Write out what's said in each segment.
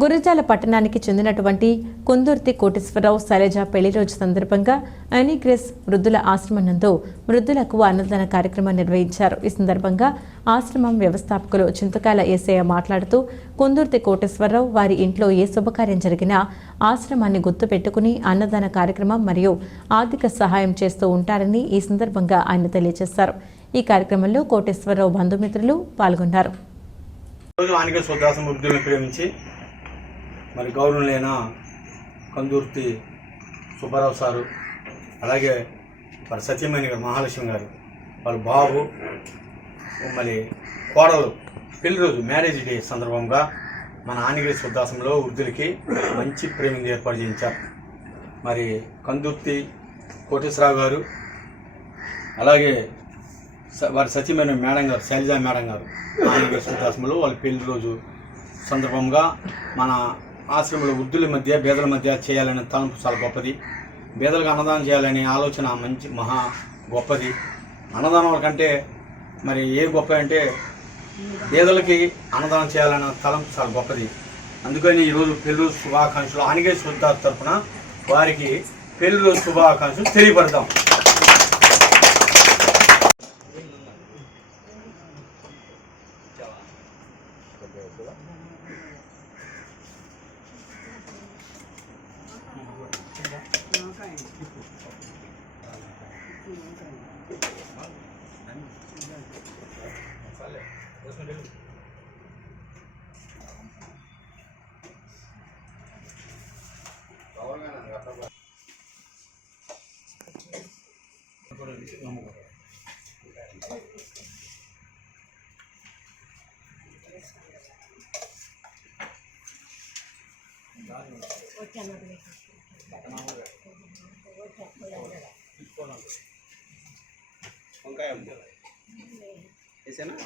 గురజాల పట్టణానికి చెందినటువంటి కుందుర్తి కోటేశ్వరరావు శైలజ పెళ్ళి రోజు సందర్భంగా అనిగ్రెస్ వృద్ధుల ఆశ్రమనందు వృద్ధులకు అన్నదాన కార్యక్రమం నిర్వహించారు. ఈ సందర్భంగా ఆశ్రమం వ్యవస్థాపకులు చింతకాల ఏసయ్య మాట్లాడుతూ కుందుర్తి కోటేశ్వరరావు వారి ఇంట్లో ఏ శుభకార్యం జరిగినా ఆశ్రమాన్ని గుర్తుపెట్టుకుని అన్నదాన కార్యక్రమం మరియు ఆర్థిక సహాయం చేస్తూ ఉంటారని ఈ సందర్భంగా ఆయన తెలియజేశారు. ఈ కార్యక్రమంలో కోటేశ్వరరావు బంధుమిత్రులు పాల్గొన్నారు. రోజు ఆనిక వృద్ధులను ప్రేమించి మరి గౌరవులైన కందుర్తి సుబ్బారావు సారు అలాగే మరి సత్యమణి గారు మహాలక్ష్మి గారు వాళ్ళ బాబు మరి కోడలు పెళ్ళి రోజు మ్యారేజ్ డే సందర్భంగా మన ఆనిగిరి సుద్దాసంలో వృద్ధులకి మంచి ప్రేమింగ్ ఏర్పాటు చేయించారు. మరి కందుర్తి కోటేశ్వరరావు గారు అలాగే స- వారి సత్యమైన మేడం గారు శైలజ మేడం గారు ఆనిగిరి సుదాసంలో వాళ్ళ పెళ్ళి రోజు సందర్భంగా మన ఆశ్రమంలో వృద్ధుల మధ్య పేదల మధ్య చేయాలనే తలంపు చాలా గొప్పది. పేదలకు అన్నదానం చేయాలనే ఆలోచన మంచి మహా గొప్పది. అన్నదానం కంటే మరి ఏ గొప్ప అంటే పేదలకి అన్నదానం చేయాలన్న తలంపు చాలా గొప్పది. అందుకని ఈరోజు పెళ్ళి శుభాకాంక్షలు. ఆనిగే సుల్తార్ తరఫున వారికి పెళ్ళి శుభాకాంక్షలు తెలియపడతాం Ahora ganan la వంకాయ వేసానా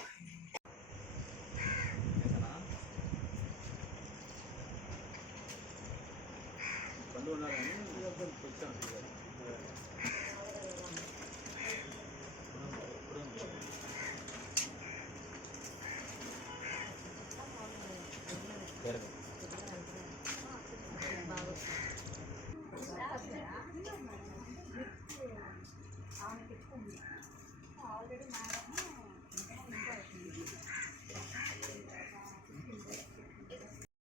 పళ్ళు ఉన్నారని వచ్చాను Gracias. Thank you.